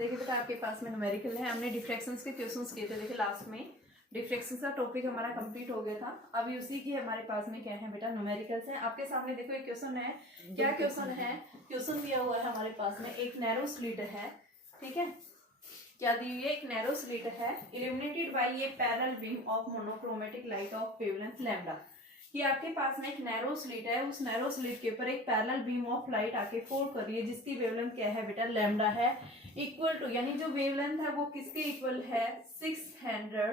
देखिए बेटा आपके पास में न्यूमेरिकल है। हमने डिफ्रैक्शंस के क्वेश्चंस किए थे। देखिए लास्ट में डिफ्रैक्शन का टॉपिक हमारा कंप्लीट हो गया था। अभी उसी की हमारे पास में क्या है बेटा, न्यूमेरिकल्स है। आपके सामने देखो एक क्वेश्चन है। क्या क्वेश्चन है? क्वेश्चन दिया हुआ है हमारे पास में, एक नैरो स्लिट है, ठीक है। क्या दी हुई है? एक नैरो स्लिट है, illuminated by a parallel beam of monochromatic light of wavelength lambda. कि आपके पास में एक नैरो स्लिट है, उस नैरो स्लिट के ऊपर एक पैरेलल बीम ऑफ लाइट आके फोल कर रही है, जिसकी वेवलेंथ क्या है बेटा, लैम्डा है। इक्वल टू, यानी जो वेवलेंथ है वो किसके इक्वल है, 600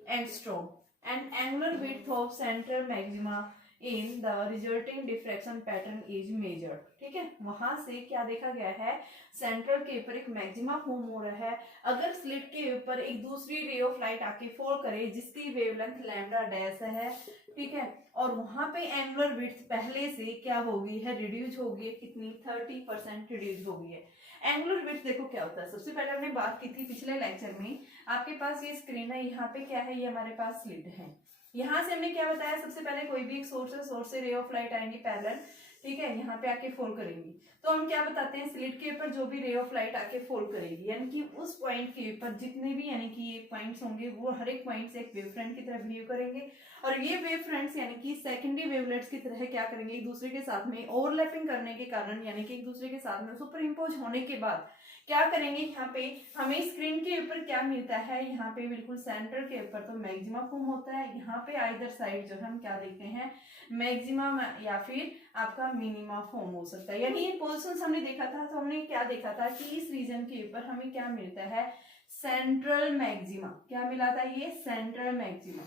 angstrom, and angular width of central maxima in the resulting diffraction pattern is measured. ठीक है, वहां से क्या देखा गया है, सेंट्रल के ऊपर एक मैक्सिमा फॉर्म हो रहा है। अगर स्लिट के ऊपर एक दूसरी रे ऑफ लाइट आके फॉल करे जिसकी वेवलेंथ लैम्डा डैश है, ठीक है, और वहां पे एंगुलर विड्थ पहले से क्या हो गई है, रिड्यूस हो गई है। कितनी? 30% रिड्यूस हो गई है। एंगुलर विड्थ देखो क्या होता है। सबसे पहले हमने बात की थी पिछले लेक्चर में, आपके पास ये स्क्रीन है, यहाँ पे क्या है, ये हमारे पास स्लिट है। यहाँ से हमने क्या बताया, सबसे पहले कोई भी एक सोर्स से रे ऑफ लाइट आएंगी पैरेलल, ठीक है, यहाँ पे आके फॉल करेंगी। तो हम क्या बताते हैं, स्लिट के ऊपर जो भी रे ऑफ लाइट आके फॉल करेगी, यानी कि उस पॉइंट के ऊपर जितने भी यानी कि ये पॉइंट्स होंगे, वो हर एक पॉइंट से एक वेव फ्रंट की तरह बिहेव करेंगे। और ये वेव फ्रंट्स यानी कि सेकेंडरी वेवलेट्स की तरह क्या करेंगे, एक दूसरे के साथ में ओवरलैपिंग करने के कारण, यानी कि एक दूसरे के साथ में सुपर इम्पोज होने के बाद क्या करेंगे, यहाँ पे हमें स्क्रीन के ऊपर क्या मिलता है, यहाँ पे बिल्कुल सेंटर के ऊपर तो मैक्सिमा फॉर्म होता है। यहाँ पे आइदर साइड जो हम क्या देखते हैं, मैक्सिमा या फिर आपका मिनिमा फॉर्म हो सकता है। यानी ये पोजिशन हमने देखा था, तो हमने क्या देखा था कि इस रीजन के ऊपर हमें क्या मिलता है, सेंट्रल मैक्सिमा। क्या मिला था? ये सेंट्रल मैक्सिमा।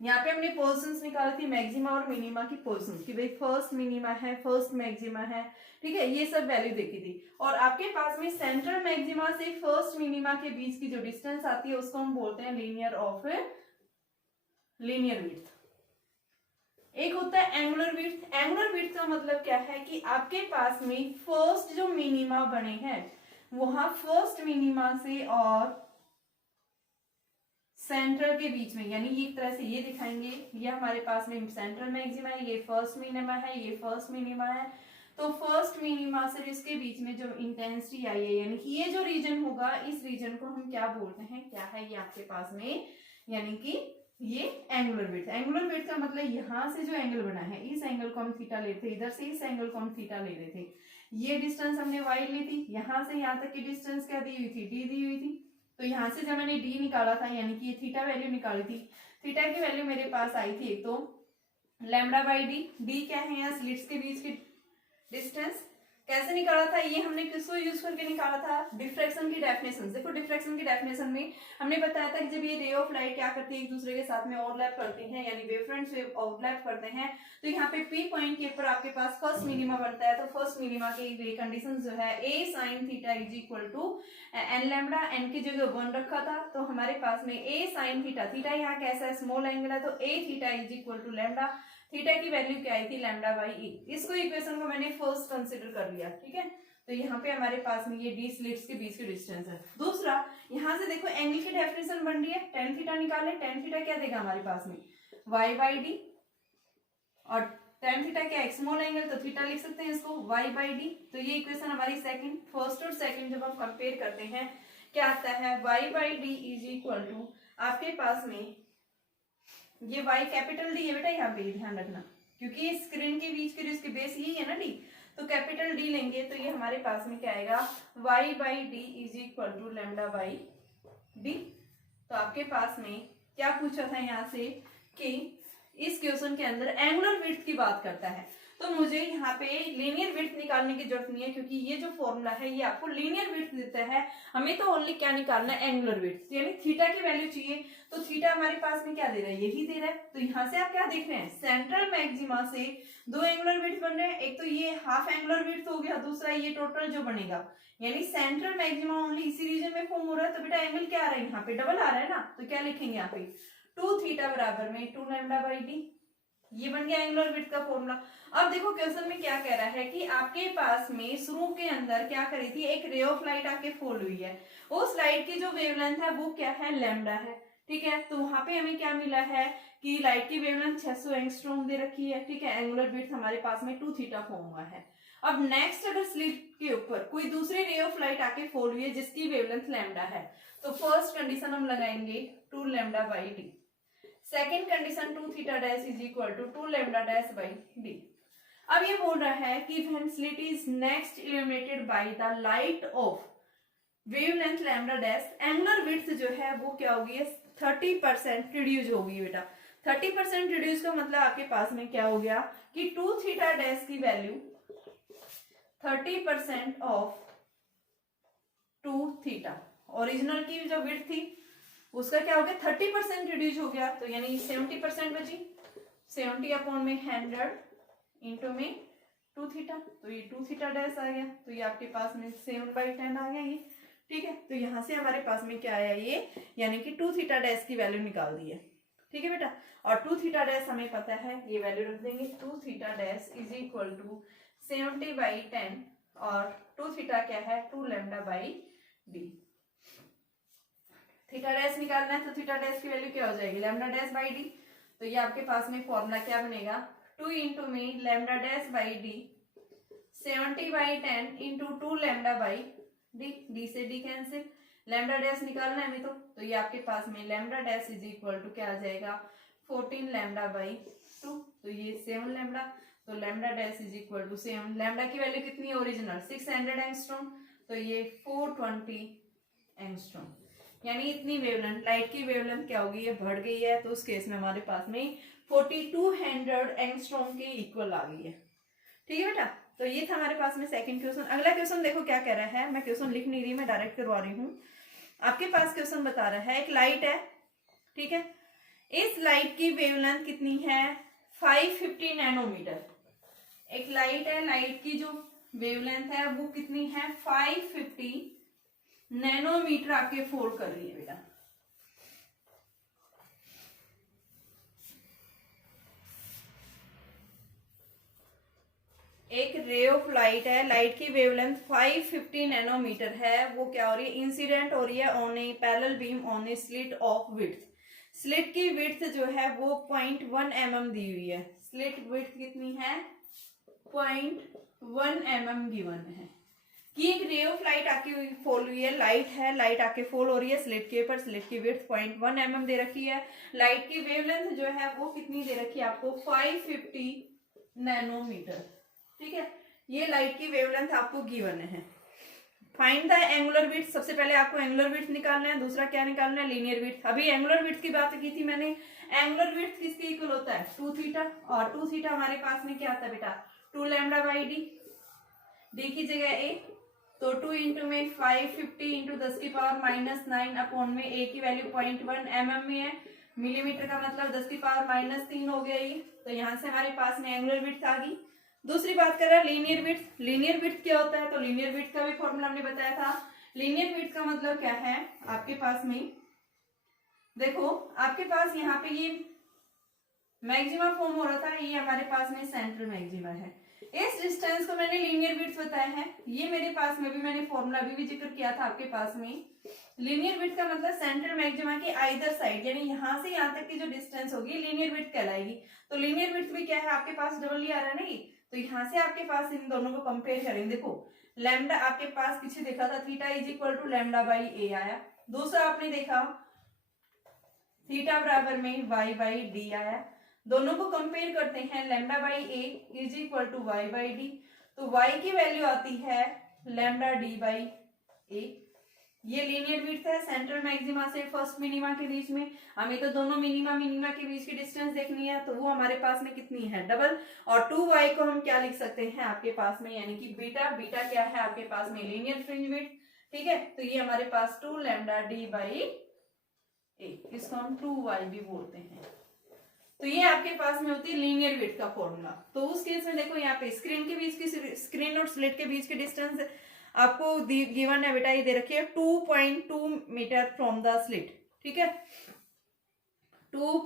यहाँ पे हमने पोजिशंस निकाली थी मैक्सिमा और मिनिमा की पोजिशंस, कि भाई फर्स्ट मिनिमा है, फर्स्ट मैक्सिमा है, ठीक है, ये सब वैल्यू देखी थी। और आपके पास में सेंट्रल मैक्सिमा से फर्स्ट मिनिमा के बीच की जो डिस्टेंस आती है उसको हम बोलते हैं लीनियर विड्थ। एक होता है एंगुलर विड्थ। एंगुलर विड्थ का मतलब क्या है कि आपके पास में फर्स्ट जो मिनिमा बने हैं, वहां फर्स्ट मिनिमा से और सेंट्रल के बीच में, यानी ये एक तरह से ये दिखाएंगे, ये हमारे पास में सेंट्रल मैक्सिमा है, ये फर्स्ट मिनिमा है, ये फर्स्ट मिनिमा है। तो फर्स्ट मिनिमा से इसके बीच में जो इंटेंसिटी आई है, यानी कि ये जो रीजन होगा, इस रीजन को हम क्या बोलते हैं, क्या है ये आपके पास में, यानी कि ये एंगुलर विड्थ। एंगुलर विड्थ का मतलब यहाँ से जो एंगल बना है, इस एंगल को हम थीटा लेते थे, इधर से इस एंगल को हम थीटा ले रहे थे। ये डिस्टेंस हमने वाई ली थी, यहाँ से यहाँ तक की डिस्टेंस क्या दी हुई थी, डी दी हुई थी। तो यहाँ से जब मैंने डी निकाला था, यानी कि ये थीटा वैल्यू निकाली थी, थीटा की वैल्यू मेरे पास आई थी एक तो लैम्डा बाई डी। डी क्या है, यहाँ स्लिट्स के बीच की डिस्टेंस। कैसे निकाला था ये, हमने किसको यूज करके निकाला था, डिफ्रैक्शन की डेफिनेशन। देखो डिफ्रैक्शन की डेफिनेशन में हमने बताया था कि जब ये रे ऑफ लाइट क्या करती है, एक दूसरे के साथ में ओवरलैप करती हैं, यानी वेव फ्रंट्स ओवरलैप करते हैं, तो यहाँ पे पी पॉइंट के ऊपर आपके पास फर्स्ट मिनिमा बनता है। तो फर्स्ट मिनिमा की कंडीशन जो है, a sine theta is equal to N lambda, N की जगह 1 रखा था, तो हमारे पास में ए साइन थीटा, थीटा यहाँ कैसा है, स्मॉल एंगल है, तो a theta is equal to lambda. Theta की वैल्यू क्या आई थी, लैम्डा बाई ई। इसको इक्वेशन को मैंने फर्स्ट कंसीडर कर लिया, ठीक है। तो यहाँ पे हमारे पास में ये डी स्लिट्स के बीच की डिस्टेंस है। दूसरा, यहाँ से देखो एंगल की डेफिनेशन बन रही है, टेन थीटा निकाले। टेन थीटा क्या देगा हमारे पास में, वाई बाई डी, और टेन थीटा क्या है, स्मॉल एंगल, तो थीटा लिख सकते हैं इसको वाई बाई डी। तो ये इक्वेशन हमारी सेकंड, फर्स्ट और सेकंड जब हम कंपेयर करते हैं क्या आता है, y by d is equal to आपके पास में ये y कैपिटल डी है बेटा, यहाँ पे ध्यान रखना, क्योंकि स्क्रीन के बीच की इसकी बेस यही है ना डी, तो कैपिटल डी लेंगे तो ये हमारे पास में क्या आएगा, y by d is equal to lambda by d. तो आपके पास में क्या पूछा था यहाँ से कि इस क्वेश्चन के अंदर एंगुलर विड्थ की बात करता है, तो मुझे यहाँ पे लीनियर विड्थ निकालने की जरूरत नहीं है, क्योंकि ये जो फॉर्मूला है ये आपको लीनियर विड्थ देता है। हमें तो ओनली क्या निकालना है, एंगुलर विड्थ, यानी थीटा की वैल्यू चाहिए। तो थीटा हमारे पास में क्या दे रहा है, यही दे रहा है। तो यहाँ से आप क्या देख रहे हैं, सेंट्रल मैक्सिमा से दो एंगुलर विड्थ बन रहे हैं, एक तो ये हाफ एंगुलर विड्थ हो गया, दूसरा ये टोटल जो बनेगा, यानी सेंट्रल मैक्सिमा ओनली इसी रीजन में फॉर्म हो रहा है। तो बेटा एंगल क्या आ रहा है, यहाँ पे डबल आ रहा है ना, तो क्या लिखेंगे यहाँ पे, 2 थीटा बराबर में 2 लैम्डा बाई डी। ये बन गया एंगुलर विड्थ का फॉर्मूला। अब देखो क्वेश्चन में क्या कह रहा है कि आपके पास में शुरू के अंदर क्या करी थी, एक रे ऑफ लाइट आके फॉल हुई है, उस लाइट की जो वेवलेंथ है वो क्या है, लैम्डा है, ठीक है। तो वहां पे हमें क्या मिला है कि लाइट की वेवलेंथ 600 एंगस्ट्रॉम दे रखी है, ठीक है। एंगुलर विड्थ हमारे पास में 2 थीटा फॉर्म हुआ है। अब नेक्स्ट अगर स्लिट के ऊपर कोई दूसरी रे ऑफ लाइट आके फॉल हुई है जिसकी वेवलेंथ लैम्डा है, तो फर्स्ट कंडीशन हम लगाएंगे 2 lambda by d. Second condition 2 theta dash is equal to 2 lambda dash by d. अब ये बोल रहा है कि when slit is next illuminated by the light of wavelength lambda dash, angular width जो है वो क्या होगी, 30% रिड्यूस होगी बेटा। 30% रिड्यूस का मतलब आपके पास में क्या हो गया कि 2 थीटा डैश की वैल्यू 30% ऑफ 2 थीटा, ओरिजिनल की जो विड्थ थी उसका क्या हो गया 30% रिड्यूस हो गया, तो यानी 70% बची। 70 अपॉन में 100 इंटू में 2 थीटा, तो ये 2 थीटा डैश आ गया, तो ये आपके पास में 7/10 आ गया ये। ठीक है, तो यहां से हमारे पास में क्या आया ये, यानी कि 2 थीटा डैश की वैल्यू निकाल दी है। ठीक है बेटा, और 2 थीटा डैश हमें पता है, ये वैल्यू रख देंगे 2 theta dash is equal to 70/10 और 2 थीटा क्या है 2 lambda by d. Theta dash निकालना है तो थीटा डैश की वैल्यू क्या हो जाएगी लैम्डा डैश बाई डी, तो ये आपके पास में फॉर्मूला क्या बनेगा 2 इंटू में lambda dash by d 70/10 into 2 lambda by d, d से डी कैंसिल, लैम्डा डैश निकालना है हमें तो ये आपके पास में lambda dash is equal to क्या आ जाएगा 14 लैम्डा बाई 2, तो ये 7 लैम्डा, तो lambda dash is equal to 7, lambda की वैल्यू कितनी है ओरिजिनल 600 एंगस्ट्रॉम, तो ये 420 एंगस्ट्रॉम, यानी इतनी वेवलेंथ, लाइट की वेवलेंथ क्या होगी ये बढ़ गई है, तो उस केस में हमारे पास में 4200 एंगस्ट्रॉम के इक्वल आ गई है। ठीक है बेटा, तो ये था हमारे पास में सेकंड क्वेश्चन। अगला क्वेश्चन देखो क्या कह रहा है, मैं क्वेश्चन लिख नहीं रही, मैं डायरेक्ट करवा रही हूँ। आपके पास क्वेश्चन बता रहा है एक लाइट है, ठीक है, इस लाइट की वेवलेंथ कितनी है 550 नैनोमीटर। एक लाइट है, लाइट की जो वेवलेंथ है वो कितनी है 550 नैनोमीटर आपके फोल्ड कर रही है बेटा। एक रे ऑफ लाइट है, लाइट की वेवलेंथ 550 नैनोमीटर है, वो क्या हो रही है इंसिडेंट हो रही है on A parallel beam on A slit of width. Slit की विड्थ जो है वो 0.1 mm दी हुई है, स्लिट विड्थ कितनी है 0.1 mm गिवन है कि एक रे ऑफ लाइट आके फॉल हुई है, लाइट है, लाइट आके फॉल हो रही है स्लिट के ऊपर, स्लिट की विड्थ 0.1 mm दे रखी है, लाइट की वेवलेंथ जो है वो कितनी दे रखी है आपको 550 नैनोमीटर। ठीक है, ये लाइट की वेवलेंथ आपको गिवन है। फाइंड द एंगुलर विड्थ, सबसे पहले आपको एंगुलर विड्थ निकालना है, दूसरा क्या निकालना है लीनियर विड्थ। अभी एंगुलर विड्थ की बात की थी मैंने, एंगुलर विड्थ किसके इक्वल होता है 2 थीटा, और 2 थीटा हमारे पास में क्या आता है बेटा 2 लैम्डा बाई डी, डी की जगह ए, तो 2 इंटू में 550 इंटू 10 की पावर -9 अपॉन में ए की वैल्यू 0.1 mm में है, मिलीमीटर का मतलब 10 की पावर -3 हो गया ये, तो यहाँ से हमारे पास में एंगुलर विड्थ आ गई। दूसरी बात कर रहा है लीनियर विड्थ। लीनियर विड्थ क्या होता है, तो लीनियर विड्थ का भी फॉर्मूला हमने बताया था। लीनियर विड्थ का मतलब क्या है आपके पास में, देखो आपके पास यहाँ पे ये मैक्सिमा फॉर्म हो रहा था, ये हमारे पास में सेंट्रल मैक्सिमा है, इस डिस्टेंस को मैंने लीनियर विड्थ बताया है। ये मेरे पास में भी मैंने फॉर्मूला भी जिक्र किया था आपके पास में, लीनियर विड्थ का मतलब सेंट्रल मैक्सिमा के आइदर साइड, यानी यहाँ से यहाँ तक की जो डिस्टेंस होगी लीनियर विड्थ कहलाएगी। तो लीनियर विड्थ भी क्या है आपके पास डबल ही आ रहा है नहीं, तो यहाँ से आपके पास इन दोनों को कंपेयर करेंगे। देखो लैम्डा आपके पास पीछे देखा था theta is equal to lambda by a आया, दूसरा आपने देखा थीटा बराबर में वाई बाई डी आया, दोनों को कंपेयर करते हैं, lambda by a is equal to y by d, तो वाई की वैल्यू आती है लैम्डा डी बाई ए। ये लीनियर विड्थ है सेंट्रल मैक्सिमा से फर्स्ट मिनिमा के बीच में, हमें तो दोनों मिनिमा के बीच की डिस्टेंस देखनी है, तो वो हमारे पास में कितनी है डबल, और 2y को हम क्या लिख सकते हैं आपके पास में, यानी कि बीटा, बीटा क्या है आपके पास में लीनियर फ्रिंज विड्थ। ठीक है, तो ये हमारे पास 2 लैम्डा डी बाई ए, इसको हम 2y भी बोलते हैं। तो ये आपके पास में होती है लीनियर विड्थ का फॉर्मूला। तो उस केस में देखो यहाँ पे स्क्रीन के बीच की, स्क्रीन और स्लिट के बीच की डिस्टेंस आपको गिवन है बेटा, ये दे रखी है 2.2 मीटर फ्रॉम द स्लिट। ठीक है, 2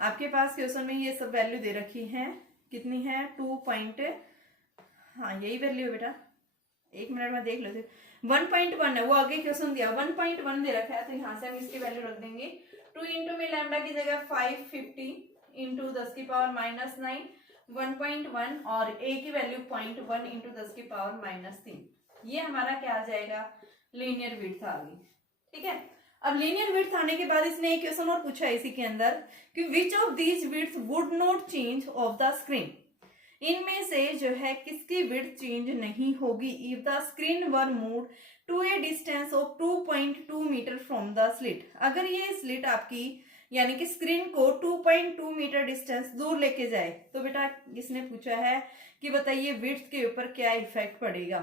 आपके पास क्वेश्चन में ये सब वैल्यू दे रखी है, कितनी है 2 हाँ यही वैल्यू है बेटा, एक मिनट में देख लेते, 1.1 है, वो आगे क्वेश्चन दिया 1.1 दे रखा है, तो यहाँ से हम इसकी वैल्यू रख देंगे 2 इंटू में लैम्डा की जगह 550 इंटू 10 की पावर -9 1.1 और a की वैल्यू 0.1 इंटू 10 की पावर -3। ये हमारा क्या आ जाएगा, लीनियर विड्थ आ गई। ठीक है, अब लीनियर विड्थ आने के बाद इसने एक क्वेश्चन और पूछा इसी के अंदर कि which of these width would not change of the screen, इनमें से जो है किसकी विड्थ चेंज नहीं होगी if the screen were moved to a distance of 2.2 metre from the slit. अगर ये स्लिट आपकी यानी कि स्क्रीन को 2.2 मीटर डिस्टेंस दूर लेके जाए तो बेटा इसने पूछा है कि बताइए विड्थ के ऊपर क्या इफेक्ट पड़ेगा।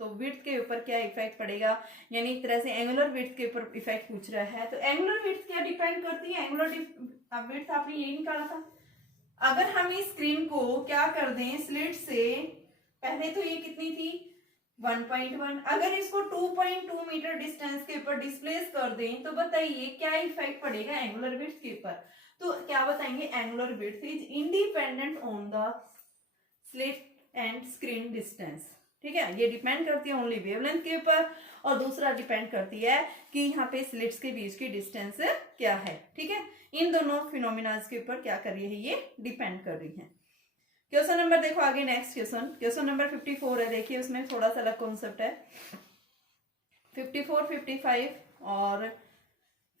तो विड्थ के ऊपर क्या इफेक्ट पड़ेगा, यानी एक तरह से एंगुलर विड्थ के ऊपर इफेक्ट पूछ रहा है। तो एंगुलर विड्थ क्या डिपेंड करती है, एंगुलर विड्थ आपने यही निकाला था। अगर हम इस स्क्रीन को क्या कर दें स्लिट से, पहले तो ये कितनी थी 1.1, अगर इसको 2.2 मीटर डिस्टेंस के ऊपर डिस्प्लेस कर दें तो बताइए क्या इफेक्ट पड़ेगा एंगुलर विड्थ के ऊपर। तो क्या बताएंगे, angular width is independent on the slit and screen distance. ठीक है, ये डिपेंड करती है ओनली वेवलेंथ के ऊपर, और दूसरा डिपेंड करती है कि यहाँ पे स्लिट्स के बीच की डिस्टेंस क्या है। ठीक है, इन दोनों फिनोमिनाज के ऊपर क्या कर रही है, ये डिपेंड कर रही है। क्वेश्चन नंबर देखो आगे, नेक्स्ट क्वेश्चन नंबर 54 है। देखिए उसमें थोड़ा सा अलग कॉन्सेप्ट है। 54, 55 और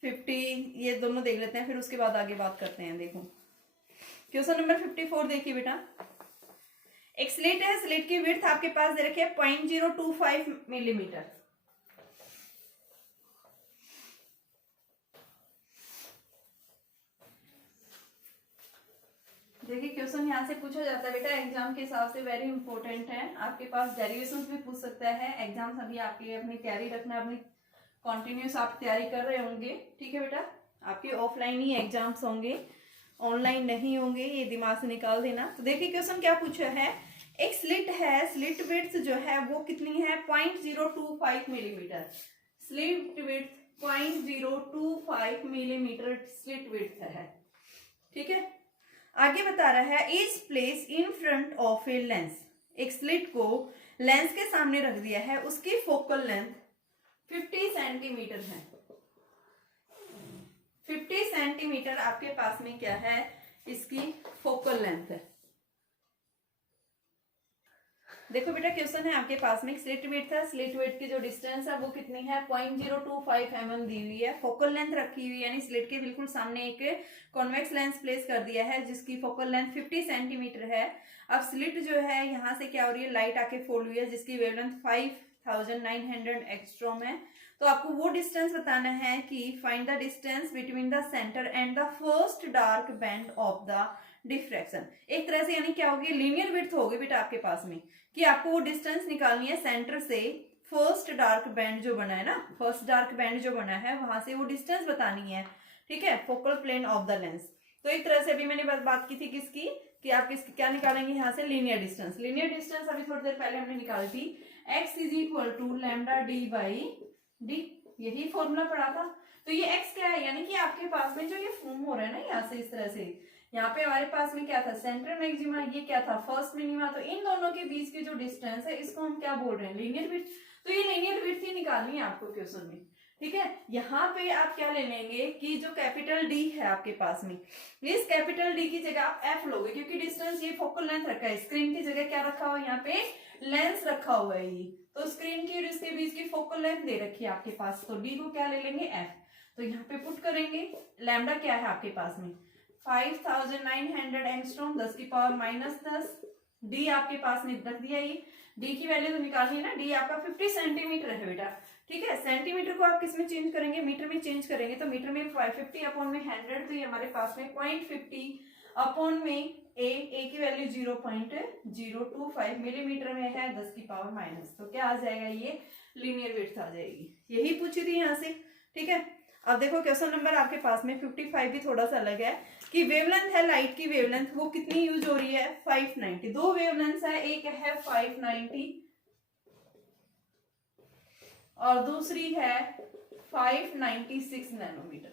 50 ये दोनों देख लेते हैं, फिर उसके बाद आगे बात करते हैं। देखो क्वेश्चन नंबर 54 देखिए बेटा, एक स्लिट है, स्लिट की विड्थ आपके पास दे रखी है 0.025 मिलीमीटर। देखिए क्वेश्चन यहाँ से पूछा जाता है बेटा एग्जाम के हिसाब से, वेरी इंपॉर्टेंट है। आपके पास डेरिवेशंस भी पूछ सकता है। एग्जाम अभी आपकी अपनी तैयारी रखना, अपनी कॉन्टिन्यूस आप तैयारी कर रहे होंगे। ठीक है बेटा, आपके ऑफलाइन ही एग्जाम्स होंगे, ऑनलाइन नहीं होंगे, ये दिमाग से निकाल देना। तो देखिए क्वेश्चन क्या पूछा है, एक स्लिट है, स्लिट विड्थ जो है वो कितनी है 0.025 millimetre. Slit width 0.025 millimetre slit width है। ठीक है, आगे बता रहा है is place in front of a lens, एक स्लिट को लेंस के सामने रख दिया है, उसकी फोकल लेंथ 50 सेंटीमीटर है। 50 सेंटीमीटर आपके पास में क्या है, इसकी फोकल लेंथ है। देखो बेटा क्वेश्चन है आपके पास में, स्लिट विड्थ है, स्लिट विड्थ की जो डिस्टेंस है वो कितनी है 0.025 mm दी हुई है। फोकल लेंथ रखी हुई है, यानी स्लिट के बिल्कुल सामने एक कॉन्वेक्स लेंस प्लेस कर दिया है जिसकी फोकल लेंथ 50 सेंटीमीटर है। अब स्लिट जो है यहाँ से क्या हो रही है, लाइट आके फॉल हुई है जिसकी वेवलेंथ 5900 एंगस्ट्रॉम है। तो आपको वो डिस्टेंस बताना है कि find the distance between the centre and the first dark band of the diffraction. एक तरह से यानी क्या होगी, लीनियर विड्थ होगी बेटा आपके पास में, कि आपको वो डिस्टेंस निकालनी है सेंटर से फर्स्ट डार्क बैंड जो बना है ना, फर्स्ट डार्क बैंड जो बना है वहां से वो डिस्टेंस बतानी है। ठीक है, focal plane of the lens. तो एक तरह से अभी मैंने बात की थी किसकी, कि आप किसकी क्या निकालेंगे यहाँ से, लीनियर डिस्टेंस। लीनियर डिस्टेंस अभी थोड़ी देर पहले हमने निकाली थी, x = लैम्डा d/d, यही फॉर्मूला पढ़ा था। तो ये x क्या है, यानी कि आपके पास में जो ये फॉर्म हो रहा है ना यहाँ से इस तरह से, यहाँ पे हमारे पास में क्या था सेंट्रल मैक्सिमा, ये क्या था फर्स्ट मिनिमा। तो इन दोनों के बीच की जो डिस्टेंस है इसको हम क्या बोल रहे हैं, लीनियर विड्थ। तो ये लीनियर विड्थ ही निकालनी है आपको क्वेश्चन में। ठीक है, यहाँ पे आप क्या ले लेंगे कि जो कैपिटल D है आपके पास में, इस कैपिटल D की जगह आप F लोगे, क्योंकि डिस्टेंस ये फोकल लेंथ रखा है, स्क्रीन की जगह क्या रखा हुआ है, यहाँ पे लेंस रखा हुआ है ये। तो स्क्रीन की और इसके बीच की फोकल लेंथ दे रखी है आपके पास, तो D को क्या ले लेंगे F। तो यहाँ पे पुट करेंगे, लैम्डा क्या है आपके पास में 5900 एंगस्ट्रॉम 10⁻⁻10। डी आपके पास में रख दिया, ये डी की वैल्यू तो निकालनी है ना, डी आपका 50 सेंटीमीटर है बेटा। ठीक है, सेंटीमीटर को आप किस में चेंज करेंगे, मीटर में चेंज करेंगे। तो मीटर में 50/100, तो ये हमारे पास में 0.50/में ए की वैल्यू 0.025 मिलीमीटर में है 10⁻⁻। तो क्या आ जाएगा, ये लीनियर विड्थ आ जाएगी। यही पूछी थी यहाँ से। ठीक है, अब देखो क्वेश्चन नंबर आपके पास में 55 भी थोड़ा सा अलग है, कि वेवलेंथ है लाइट की वेवलेंथ वो कितनी यूज हो रही है 590। दो वेवलेंथ है, एक है 590 और दूसरी है 596 नैनोमीटर।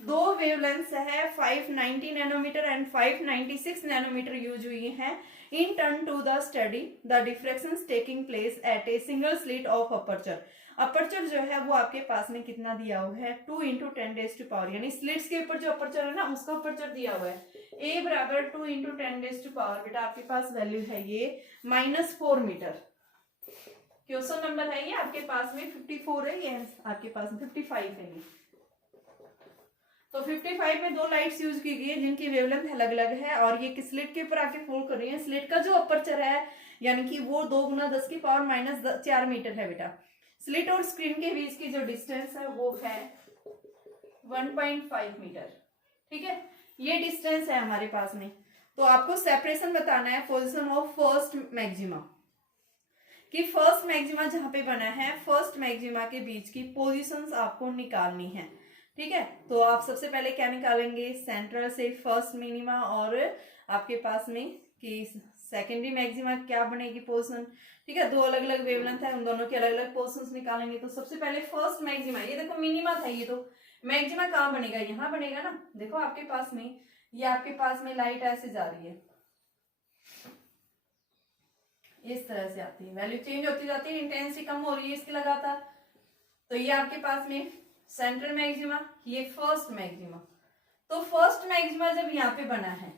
दो वेवलेंथ है 590 नैनोमीटर एंड 596 नैनोमीटर यूज हुई हैं in turn to the study the diffractions taking place at a single slit of aperture. Aperture जो है वो आपके पास में कितना दिया हुआ है 2 × 10⁻, यानी स्लिट्स के ऊपर जो अपर्चर है ना उसका अपर्चर दिया हुआ है a = 2 × 10⁻। बेटा आपके पास वैल्यू है ये -4 मीटर। क्वेश्चन नंबर है ये आपके पास में 54 है, ये आपके पास में 55 है ये। तो 55 में 2 लाइट्स यूज की गई है जिनकी वेवलेंथ अलग अलग है और ये स्लिट के ऊपर आके फॉल कर रही है। स्लिट का जो अपर्चर है यानी कि वो 2 × 10⁻⁻⁴ मीटर है बेटा। स्लिट और स्क्रीन के बीच की जो डिस्टेंस है वो है 1.5 मीटर। ठीक है, ये डिस्टेंस है हमारे पास में। तो आपको सेपरेशन बताना है पोजीशन ऑफ फर्स्ट मैक्सिमा, कि फर्स्ट मैक्सिमा जहां पे बना है फर्स्ट मैक्सिमा के बीच की पोजीशंस आपको निकालनी है। ठीक है, तो आप सबसे पहले क्या निकालेंगे, सेंट्रल से फर्स्ट मिनिमा और आपके पास में कि सेकेंडरी मैक्सिमा क्या बनेगी पोजीशन। ठीक है, 2 अलग अलग वेवलेंथ है, उन दोनों की अलग अलग पोजीशंस निकालेंगे। तो सबसे पहले फर्स्ट मैक्सिमा, ये देखो मिनिमा था, ये तो मैक्सिमा कहाँ बनेगा, यहाँ बनेगा ना। देखो आपके पास में ये आपके पास में लाइट ऐसे जा रही है, इस तरह से आती है, वैल्यू चेंज होती जाती है, इंटेंसिटी कम हो रही है इसकी लगातार। तो ये आपके पास में सेंट्रल मैक्सिमा, ये फर्स्ट मैक्सिमा। तो फर्स्ट मैक्सिमा जब यहाँ पे बना है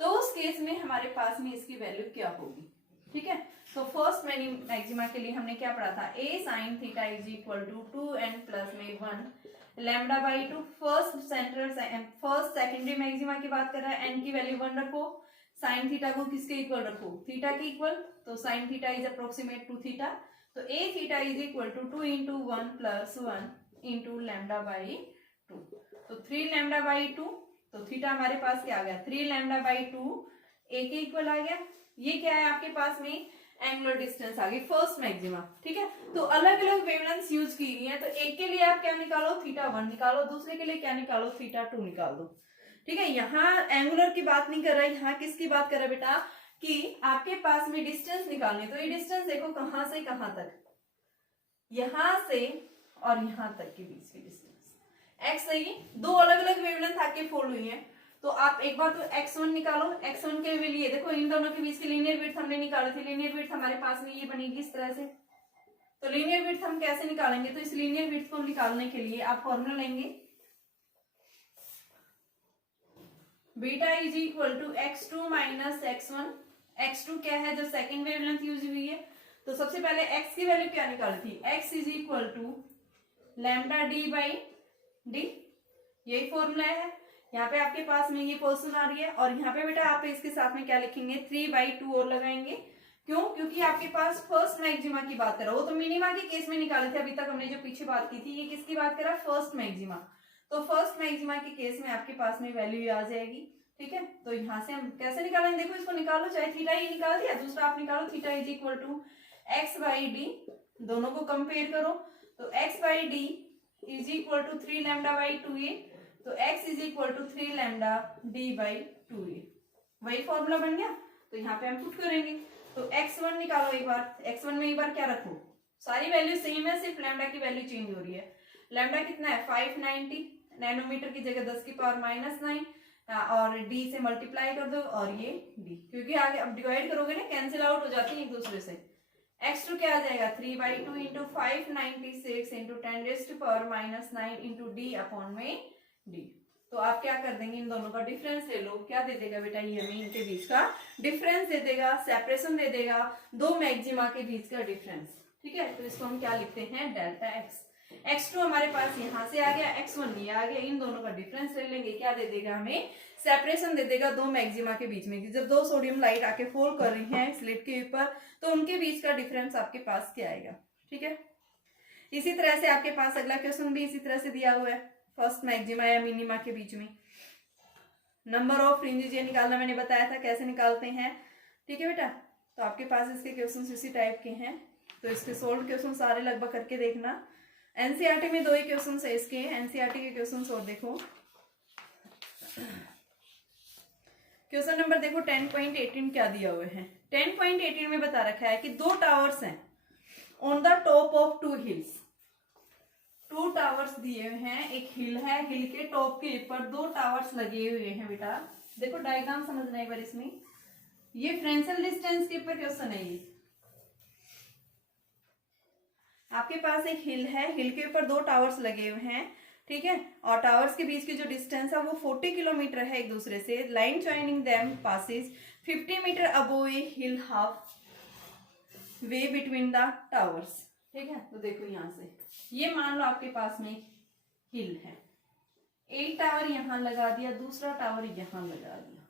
तो उस केस में हमारे पास में इसकी वैल्यू क्या होगी। ठीक है, तो फर्स्ट मैक्सिमा के लिए हमने क्या पढ़ा था, a sin theta is equal to 2n plus में 1 λ/2। फर्स्ट सेकेंडरी मैक्सिमा की बात कर रहा है, n की वैल्यू 1 रखो, साइन थीटा को किसके इक्वल रखो, थीटा के इक्वल। तो sine theta is approximate to theta, तो a theta is equal to 2 × 1 + 1 × λ/2। तो 3 λ/2, तो थीटा हमारे पास क्या आ गया, 3 λ/2 a के इक्वल आ गया। ये क्या है आपके पास में, एंगुलर डिस्टेंस आ गई फर्स्ट मैक्सिमा। ठीक है, तो अलग अलग वेवलेंथ्स यूज की गई है। तो एक के लिए आप क्या निकालो, θ1 निकालो, दूसरे के लिए क्या निकालो, θ2 निकाल दो। ठीक है, यहाँ एंगुलर की बात नहीं कर रहा है, यहाँ किसकी बात कर रहा है बेटा, कि आपके पास में डिस्टेंस निकालनी है। तो ये डिस्टेंस देखो कहां से कहां तक, यहां से और यहां तक के बीच की डिस्टेंस x है। ये 2 अलग अलग वेवलेंथ आके फोल्ड हुई है। तो आप एक बार तो x1 निकालो, x1 के लिए देखो इन दोनों के बीच की लीनियर विड्थ हमने निकाली थी। लीनियर विड्थ हमारे पास में ये बनेगी इस तरह से। तो लीनियर विड्थ हम कैसे निकालेंगे, तो इस लीनियर विड्थ को निकालने के लिए आप फॉर्मूला लेंगे, beta is equal to x2 - x1। x2 क्या है, जब सेकेंड वेवलेंथ यूज हुई है। तो सबसे पहले x की वैल्यू क्या निकाली थी, x is equal to λd/d, यही फॉर्मूला है। यहाँ पे आपके पास में ये पोजीशन आ रही है और यहाँ पे बेटा आप इसके साथ में क्या लिखेंगे, 3/2 और लगाएंगे। क्यों, क्योंकि आपके पास फर्स्ट मैक्सिमा की बात कर रहा हो, तो मिनिमा के केस में निकाले थे अभी तक हमने जो पीछे बात की थी, ये किसकी बात कर रहा है, फर्स्ट मैक्सिमा। तो फर्स्ट मैक्सिमा के केस में आपके पास में वैल्यू आ जाएगी। ठीक है, तो यहाँ से हम कैसे निकालेंगे, देखो इसको निकालो, चाहे थीटा ही निकाल दिया, दूसरा आप निकालो theta is equal to x/d, दोनों को कंपेयर करो। तो x/d is equal to 3 λ/2a, तो x is equal to 3 λd/2a, वही फॉर्मूला बन गया। तो यहाँ पे हम पुट करेंगे, तो x1 निकालो एक बार, x1 में एक बार क्या रखो, सारी वैल्यू सेम है, सिर्फ लैम्डा की वैल्यू चेंज हो रही है। लैम्डा कितना है, 590 नैनोमीटर की जगह 10⁻⁹ और d से मल्टीप्लाई कर दो और ये d, क्योंकि आगे अब डिवाइड करोगे ना कैंसिल आउट हो जाती है एक दूसरे से। x2 क्या आ जाएगा, 3/2 × 596 × 10⁻⁹ × d/d। तो आप क्या कर देंगे, इन दोनों का डिफरेंस ले लो, क्या दे देगा बेटा, ये हमें इनके बीच का डिफरेंस दे देगा, सेपरेशन दे देगा, 2 मैक्सिमा के बीच का डिफरेंस। ठीक है, तो इसको हम क्या लिखते हैं, डेल्टा x। x2 हमारे पास यहाँ से आ गया, x1 ये आ गया, इन दोनों का डिफरेंस ले लेंगे, क्या दे देगा हमें, सेपरेशन दे देगा 2 मैक्सिमा के बीच में। जब 2 सोडियम लाइट आके फॉल कर रही हैं स्लिट के ऊपर, तो उनके बीच का डिफरेंस आपके पास क्या आएगा। ठीक है, इसी तरह से आपके पास अगला क्वेश्चन भी इसी तरह से दिया हुआ है, फर्स्ट मैक्सिमा या मिनिमा के बीच में नंबर ऑफ फ्रिंजेस ये निकालना मैंने बताया था कैसे निकालते हैं। ठीक है बेटा, तो आपके पास इसके क्वेश्चन इसी टाइप के हैं, तो इसके सोल्व क्वेश्चन सारे लगभग करके देखना। एनसीईआरटी में 2 ही क्वेश्चन है इसके, एनसीईआरटी के क्वेश्चन और देखो। क्वेश्चन नंबर देखो 10.18 क्या दिया हुआ है। 10.18 में बता रखा है कि 2 टावर्स हैं on the top of 2 hills. 2 towers दिए हुए हैं, एक हिल है, हिल के टॉप के ऊपर 2 टावर्स लगे हुए हैं। बेटा देखो डायग्राम समझना एक बार, इसमें ये फ्रेंसेल डिस्टेंस के ऊपर क्वेश्चन है। ये आपके पास एक हिल है, हिल के ऊपर 2 टावर्स लगे हुए हैं। ठीक है, और टावर्स के बीच की जो डिस्टेंस है वो 40 किलोमीटर है एक दूसरे से। Line joining them passes 50 metres above a hill half way between the towers. ठीक है, तो देखो यहाँ से ये मान लो आपके पास में हिल है, एक टावर यहाँ लगा दिया, दूसरा टावर यहाँ लगा दिया,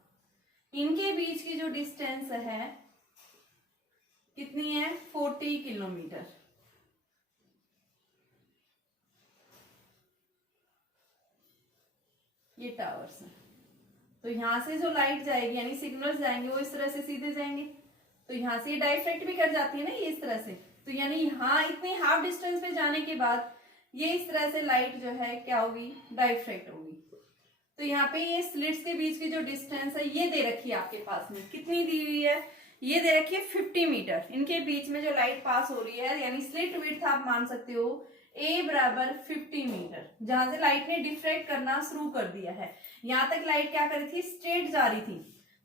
इनके बीच की जो डिस्टेंस है कितनी है 40 किलोमीटर। ये टावर्स है, तो यहां से जो लाइट जाएगी यानी सिग्नल्स जाएंगे वो इस तरह से सीधे जाएंगे, तो यहाँ से डाइफ्रैक्ट भी कर जाती है ना ये इस तरह से, तो यानी यहाँ इतने हाफ डिस्टेंस पे जाने के बाद ये इस तरह से लाइट जो है क्या होगी डाइफ्रैक्ट होगी। तो यहाँ पे ये स्लिट्स के बीच की जो डिस्टेंस है ये दे रखी है आपके पास में, कितनी दी हुई है, ये दे रखी है 50 मीटर। इनके बीच में जो लाइट पास हो रही है यानी स्लिट विड्थ आप मान सकते हो ए बराबर 50 मीटर, जहां से लाइट ने डिफ्रैक्ट करना शुरू कर दिया है। यहां तक लाइट क्या कर रही थी, स्ट्रेट जा रही थी,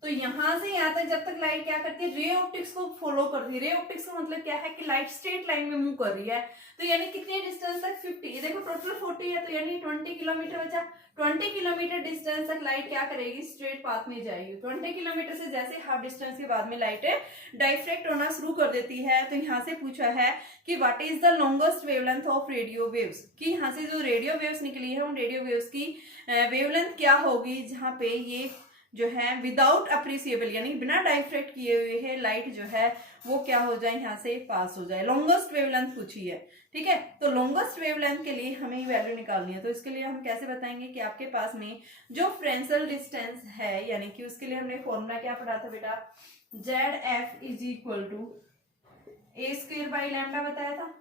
तो यहां से यहां तक जब तक लाइट क्या करती है, रे ऑप्टिक्स को फॉलो करती है। रे ऑप्टिक्स का मतलब क्या है कि लाइट स्ट्रेट लाइन में मूव कर रही है, तो यानी कितनी डिस्टेंस तक 50, देखो टोटल 40 है, तो यानी 20 किलोमीटर बचा। 20 किलोमीटर डिस्टेंस तक लाइट क्या करेगी, स्ट्रेट पाथ में जाएगी। 20 किलोमीटर से जैसे हाफ डिस्टेंस के बाद में लाइट डाइफ्रैक्ट होना शुरू कर देती है। तो यहाँ से पूछा है कि what is the longest wavelength of radio waves, कि यहाँ से जो रेडियो वेव्स निकली है उन रेडियो वेव्स की वेवलेंथ क्या होगी जहाँ पे ये जो है विदाउट अप्रिसिएबल यानी बिना डाइफ्रैक्ट किए हुए है लाइट जो है वो क्या हो जाए, यहाँ से पास हो जाए। लॉन्गेस्ट वेवलेंथ पूछी है, ठीक है, तो लॉन्गेस्ट वेवलेंथ के लिए हमें वैल्यू निकालनी है। तो इसके लिए हम कैसे बताएंगे कि आपके पास में जो फ्रेंसल डिस्टेंस है यानी कि उसके लिए हमने फॉर्मूला क्या पढ़ा था बेटा, ZF is equal to a square by lambda बताया था।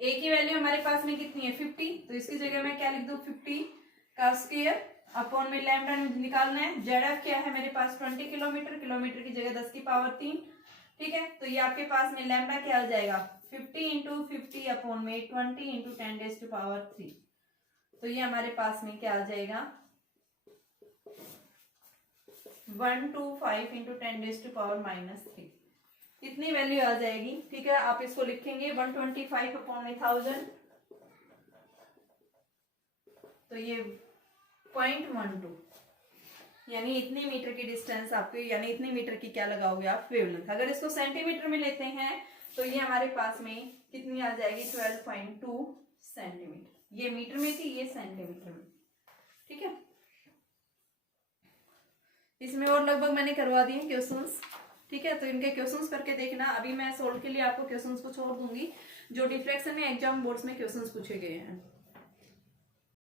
ए की वैल्यू हमारे पास में कितनी है 50, तो इसकी जगह मैं क्या लिख दूं 50 का स्क्वायर अपॉन में लैम्डा निकालना है। ZF क्या है मेरे पास 20 किलोमीटर, किलोमीटर की जगह 10 की पावर 3, ठीक है, तो ये आपके पास में लैम्डा क्या आ जाएगा 50 इंटू 50 अपॉन में 20 इंटू 10 रेज़ टू पावर 3, तो ये हमारे पास में क्या आ जाएगा 125 इंटू 10 रेज़ टू पावर -3, इतनी वैल्यू आ जाएगी। ठीक है, आप इसको लिखेंगे 125 अपॉन में 1000, तो ये 0.12 यानी इतने मीटर की डिस्टेंस आपको यानी इतने मीटर की क्या लगाओगे आप वेवलेंथ। अगर इसको सेंटीमीटर में लेते हैं तो ये हमारे पास में कितनी आ जाएगी 12.2 सेंटीमीटर, ये मीटर में थी ये सेंटीमीटर में, ठीक है। इसमें और लगभग मैंने करवा दिए क्वेश्चंस, ठीक है, तो इनके क्वेश्चंस करके देखना। अभी मैं सोल्व के लिए आपको क्वेश्चंस को छोड़ दूंगी जो डिफ्रैक्शन में एग्जाम बोर्ड्स में क्वेश्चंस पूछे गए हैं।